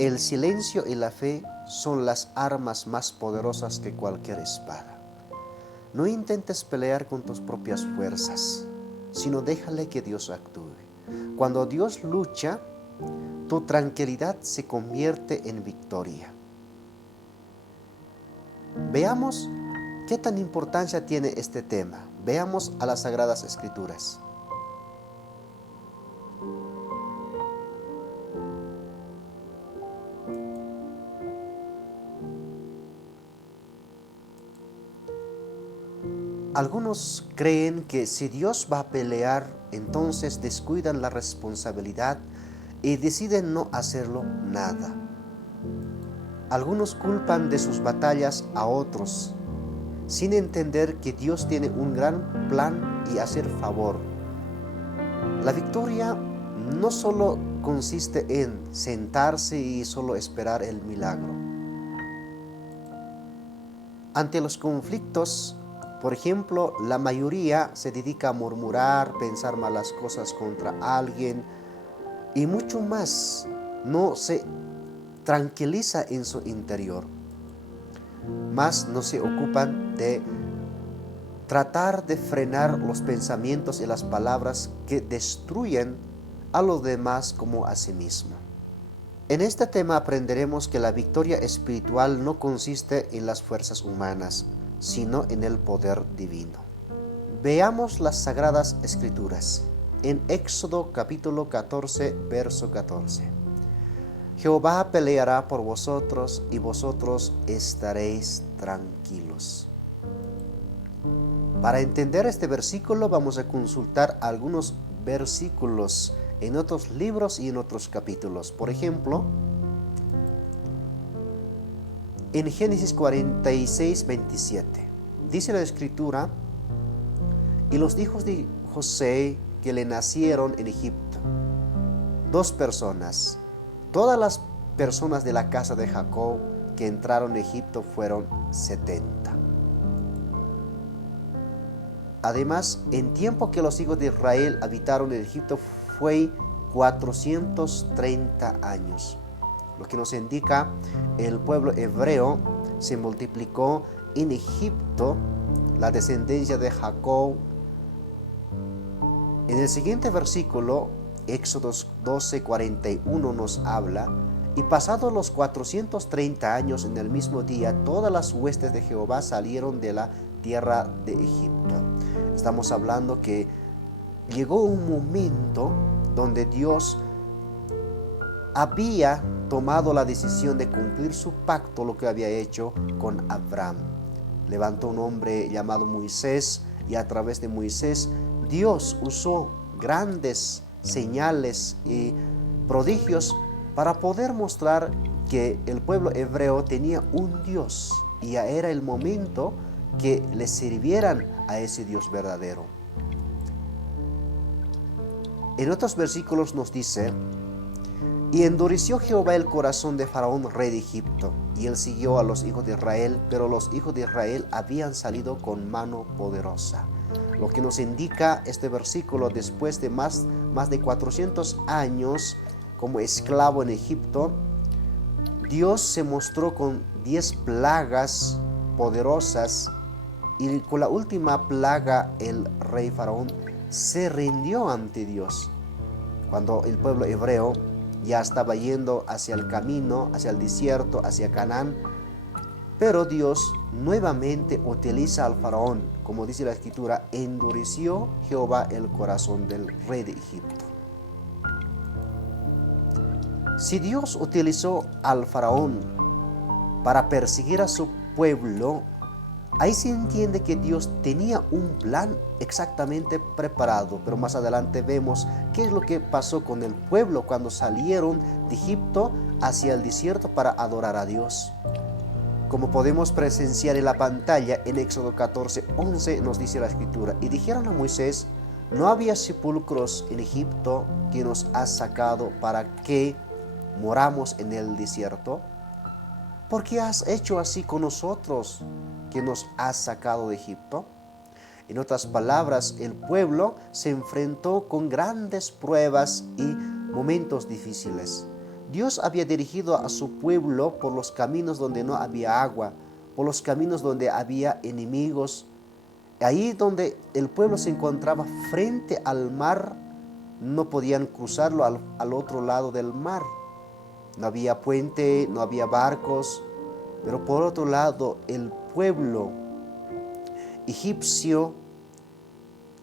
El silencio y la fe son las armas más poderosas que cualquier espada. No intentes pelear con tus propias fuerzas, sino déjale que Dios actúe. Cuando Dios lucha, tu tranquilidad se convierte en victoria. Veamos qué tan importancia tiene este tema. Veamos a las Sagradas Escrituras. Algunos creen que si Dios va a pelear, entonces descuidan la responsabilidad y deciden no hacerlo nada. Algunos culpan de sus batallas a otros, sin entender que Dios tiene un gran plan y hacer favor. La victoria no solo consiste en sentarse y solo esperar el milagro. Ante los conflictos, por ejemplo, la mayoría se dedica a murmurar, pensar malas cosas contra alguien y mucho más. No se tranquiliza en su interior. Más no se ocupan de tratar de frenar los pensamientos y las palabras que destruyen a los demás como a sí mismo. En este tema aprenderemos que la victoria espiritual no consiste en las fuerzas humanas, sino en el poder divino. Veamos las Sagradas Escrituras. En Éxodo capítulo 14, verso 14. Jehová peleará por vosotros y vosotros estaréis tranquilos. Para entender este versículo vamos a consultar algunos versículos en otros libros y en otros capítulos. Por ejemplo, en Génesis 46, 27, dice la Escritura: y los hijos de José que le nacieron en Egipto, 2 personas. Todas las personas de la casa de Jacob que entraron a Egipto fueron 70. Además, en tiempo que los hijos de Israel habitaron en Egipto fue 430 años. Lo que nos indica el pueblo hebreo se multiplicó en Egipto, la descendencia de Jacob. En el siguiente versículo, Éxodo 12, 41 nos habla: y pasados los 430 años, en el mismo día, todas las huestes de Jehová salieron de la tierra de Egipto. Estamos hablando que llegó un momento donde Dios había tomado la decisión de cumplir su pacto, lo que había hecho con Abraham. Levantó un hombre llamado Moisés, y a través de Moisés Dios usó grandes señales y prodigios para poder mostrar que el pueblo hebreo tenía un Dios, y ya era el momento que le sirvieran a ese Dios verdadero. En otros versículos nos dice: y endureció Jehová el corazón de Faraón, rey de Egipto, y él siguió a los hijos de Israel, pero los hijos de Israel habían salido con mano poderosa. Lo que nos indica este versículo: después de más de 400 años como esclavo en Egipto, Dios se mostró con 10 plagas poderosas, y con la última plaga el rey Faraón se rindió ante Dios. Cuando el pueblo hebreo ya estaba yendo hacia el camino, hacia el desierto, hacia Canaán, pero Dios nuevamente utiliza al Faraón. Como dice la Escritura: endureció Jehová el corazón del rey de Egipto. Si Dios utilizó al Faraón para perseguir a su pueblo, ahí se entiende que Dios tenía un plan exactamente preparado. Pero más adelante vemos qué es lo que pasó con el pueblo cuando salieron de Egipto hacia el desierto para adorar a Dios. Como podemos presenciar en la pantalla, en Éxodo 14, 11 nos dice la Escritura: y dijeron a Moisés: ¿no había sepulcros en Egipto que nos has sacado para que moramos en el desierto? ¿Por qué has hecho así con nosotros, que nos has sacado de Egipto? En otras palabras, el pueblo se enfrentó con grandes pruebas y momentos difíciles. Dios había dirigido a su pueblo por los caminos donde no había agua, por los caminos donde había enemigos. Ahí donde el pueblo se encontraba frente al mar, no podían cruzarlo al otro lado del mar. No había puente, no había barcos, pero por otro lado el pueblo egipcio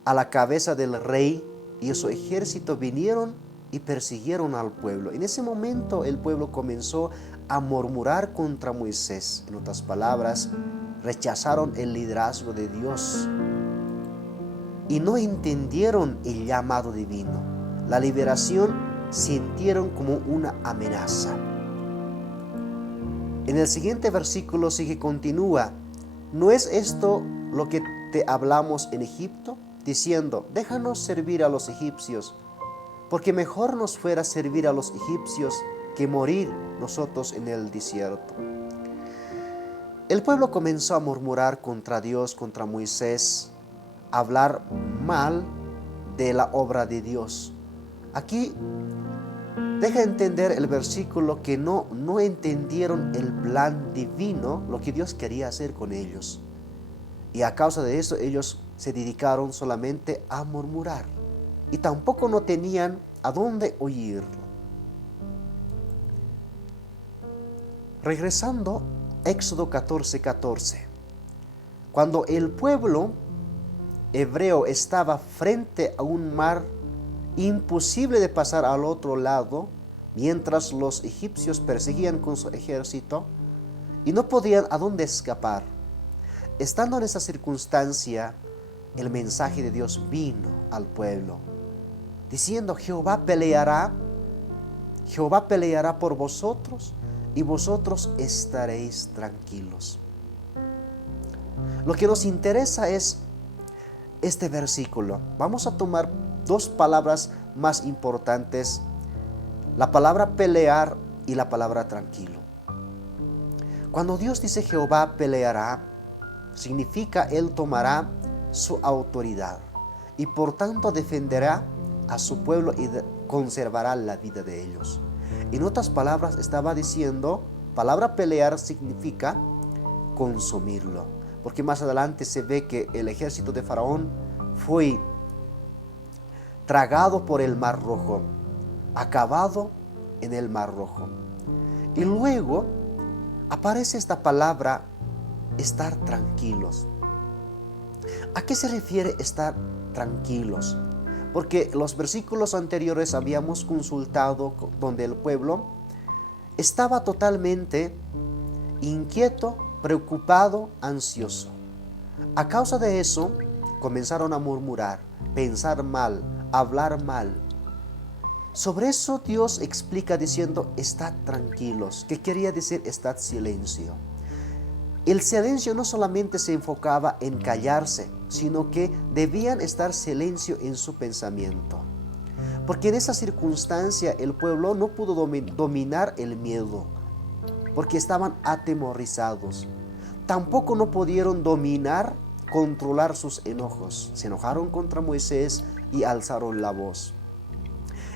a la cabeza del rey y su ejército vinieron y persiguieron al pueblo. En ese momento el pueblo comenzó a murmurar contra Moisés. En otras palabras, rechazaron el liderazgo de Dios y no entendieron el llamado divino. La liberación sintieron como una amenaza. En el siguiente versículo sigue, continúa: ¿no es esto lo que te hablamos en Egipto? Diciendo, déjanos servir a los egipcios, porque mejor nos fuera servir a los egipcios que morir nosotros en el desierto. El pueblo comenzó a murmurar contra Dios, contra Moisés, a hablar mal de la obra de Dios. Aquí deja entender el versículo que no entendieron el plan divino, lo que Dios quería hacer con ellos. Y a causa de eso ellos se dedicaron solamente a murmurar. Y tampoco no tenían a dónde oírlo. Regresando, Éxodo 14:14. Cuando el pueblo hebreo estaba frente a un mar imposible de pasar al otro lado, mientras los egipcios perseguían con su ejército y no podían a dónde escapar. Estando en esa circunstancia, el mensaje de Dios vino al pueblo, diciendo, Jehová peleará por vosotros y vosotros estaréis tranquilos. Lo que nos interesa es este versículo. Vamos a tomar dos palabras más importantes, la palabra pelear y la palabra tranquilo. Cuando Dios dice Jehová peleará, significa Él tomará su autoridad y por tanto defenderá a su pueblo y conservará la vida de ellos. En otras palabras, estaba diciendo, palabra pelear significa consumirlo, porque más adelante se ve que el ejército de Faraón fue tragado por el Mar Rojo, acabado en el Mar Rojo. Y luego aparece esta palabra, estar tranquilos. ¿A qué se refiere estar tranquilos? Porque los versículos anteriores habíamos consultado donde el pueblo estaba totalmente inquieto, preocupado, ansioso. A causa de eso, comenzaron a murmurar, pensar mal, hablar mal. Sobre eso Dios explica diciendo, estad tranquilos. ¿Qué quería decir estad silencio? El silencio no solamente se enfocaba en callarse, sino que debían estar silencio en su pensamiento. Porque en esa circunstancia el pueblo no pudo dominar el miedo, porque estaban atemorizados. Tampoco no pudieron controlar sus enojos. Se enojaron contra Moisés y alzaron la voz.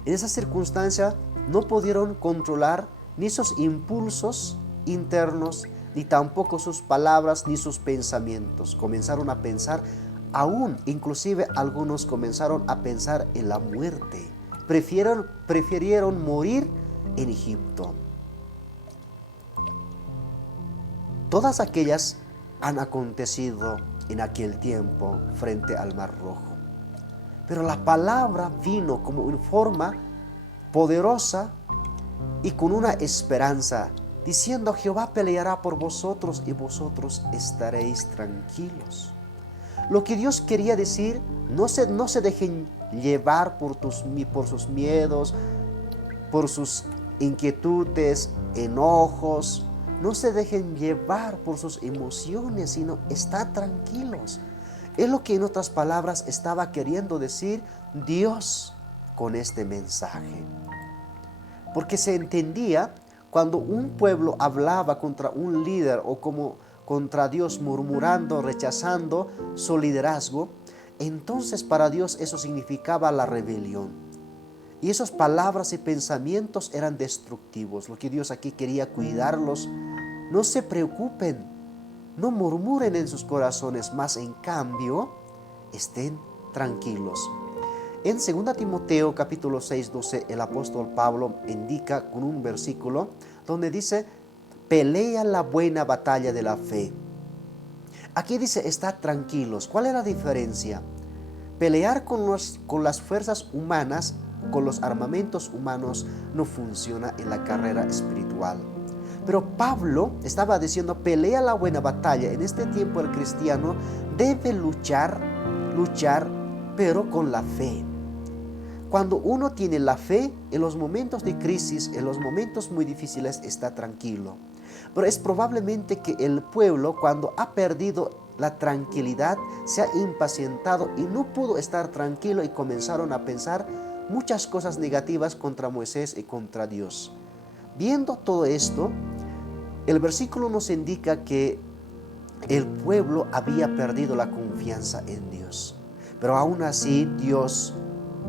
En esa circunstancia no pudieron controlar ni sus impulsos internos, ni tampoco sus palabras, ni sus pensamientos. Comenzaron a pensar, inclusive algunos comenzaron a pensar en la muerte. Prefirieron morir en Egipto. Todas aquellas han acontecido en aquel tiempo frente al Mar Rojo. Pero la palabra vino como en forma poderosa y con una esperanza, diciendo, Jehová peleará por vosotros y vosotros estaréis tranquilos. Lo que Dios quería decir, no se dejen llevar por sus miedos, por sus inquietudes, enojos. No se dejen llevar por sus emociones, sino estad tranquilos. Es lo que en otras palabras estaba queriendo decir Dios con este mensaje. Porque se entendía cuando un pueblo hablaba contra un líder o como contra Dios, murmurando, rechazando su liderazgo, entonces para Dios eso significaba la rebelión. Y esas palabras y pensamientos eran destructivos. Lo que Dios aquí quería cuidarlos. No se preocupen, no murmuren en sus corazones, mas en cambio estén tranquilos. En 2 Timoteo capítulo 6, 12, el apóstol Pablo indica con un versículo donde dice: pelea la buena batalla de la fe. Aquí dice: estad tranquilos. ¿Cuál es la diferencia? Pelear con las fuerzas humanas, con los armamentos humanos, no funciona en la carrera espiritual. Pero Pablo estaba diciendo: pelea la buena batalla. En este tiempo el cristiano debe luchar, pero con la fe. Cuando uno tiene la fe, en los momentos de crisis, en los momentos muy difíciles, está tranquilo. Pero es probablemente que el pueblo, cuando ha perdido la tranquilidad, se ha impacientado y no pudo estar tranquilo, y comenzaron a pensar muchas cosas negativas contra Moisés y contra Dios. Viendo todo esto, el versículo nos indica que el pueblo había perdido la confianza en Dios. Pero aún así Dios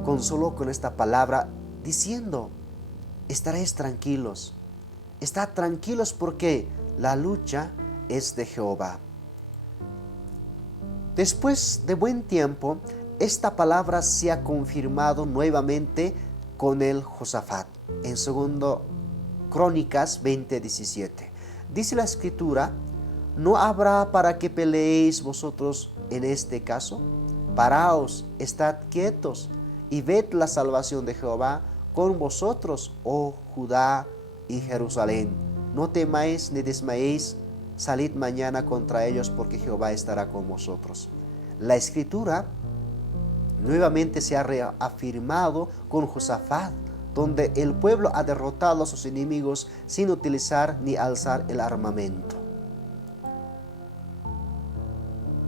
consoló con esta palabra diciendo: estaréis tranquilos. Estad tranquilos porque la lucha es de Jehová. Después de buen tiempo, esta palabra se ha confirmado nuevamente con el Josafat. En 2 Crónicas 20:17. Dice la escritura: ¿no habrá para que peleéis vosotros en este caso? Paraos, estad quietos y ved la salvación de Jehová con vosotros, oh Judá y Jerusalén. No temáis ni desmayéis, salid mañana contra ellos, porque Jehová estará con vosotros. La escritura nuevamente se ha reafirmado con Josafat, donde el pueblo ha derrotado a sus enemigos sin utilizar ni alzar el armamento.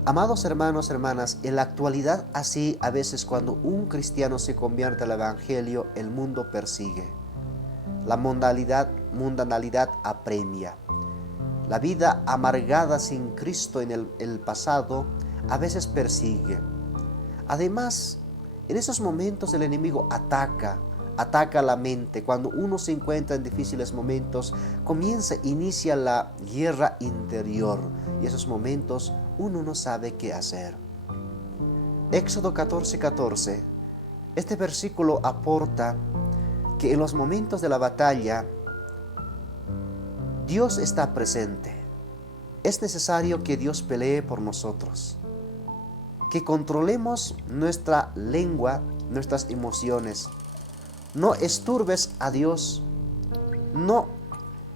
Amados hermanos, hermanas, en la actualidad, así a veces cuando un cristiano se convierte al evangelio, el mundo persigue. La mundanalidad apremia. La vida amargada sin Cristo en el pasado a veces persigue. Además, en esos momentos el enemigo ataca la mente. Cuando uno se encuentra en difíciles momentos, inicia la guerra interior, y esos momentos uno no sabe qué hacer. Éxodo 14:14. Este versículo aporta que en los momentos de la batalla Dios está presente. Es necesario que Dios pelee por nosotros, que controlemos nuestra lengua, nuestras emociones. No esturbes a Dios, no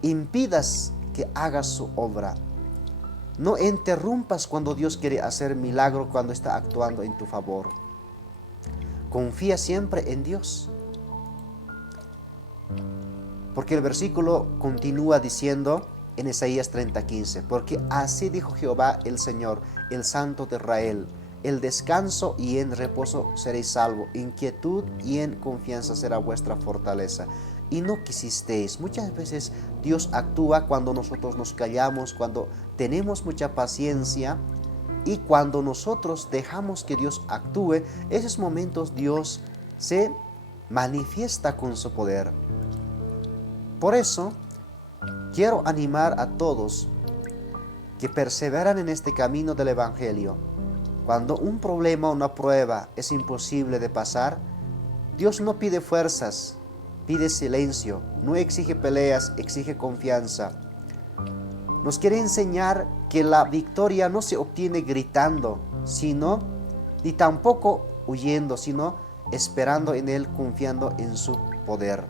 impidas que haga su obra. No interrumpas cuando Dios quiere hacer milagro, cuando está actuando en tu favor. Confía siempre en Dios. Porque el versículo continúa diciendo en Isaías 30:15: porque así dijo Jehová el Señor, el Santo de Israel: el descanso y en reposo seréis salvos, en quietud y en confianza será vuestra fortaleza. Y no quisisteis. Muchas veces Dios actúa cuando nosotros nos callamos, cuando tenemos mucha paciencia, y cuando nosotros dejamos que Dios actúe, esos momentos Dios se manifiesta con su poder. Por eso, quiero animar a todos que perseveran en este camino del Evangelio. Cuando un problema o una prueba es imposible de pasar, Dios no pide fuerzas, pide silencio, no exige peleas, exige confianza. Nos quiere enseñar que la victoria no se obtiene gritando, ni tampoco huyendo, sino esperando en Él, confiando en su poder.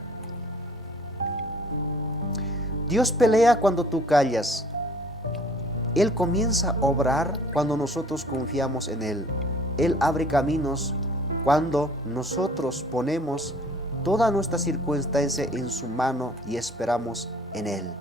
Dios pelea cuando tú callas. Él comienza a obrar cuando nosotros confiamos en Él. Él abre caminos cuando nosotros ponemos toda nuestra circunstancia en su mano y esperamos en Él.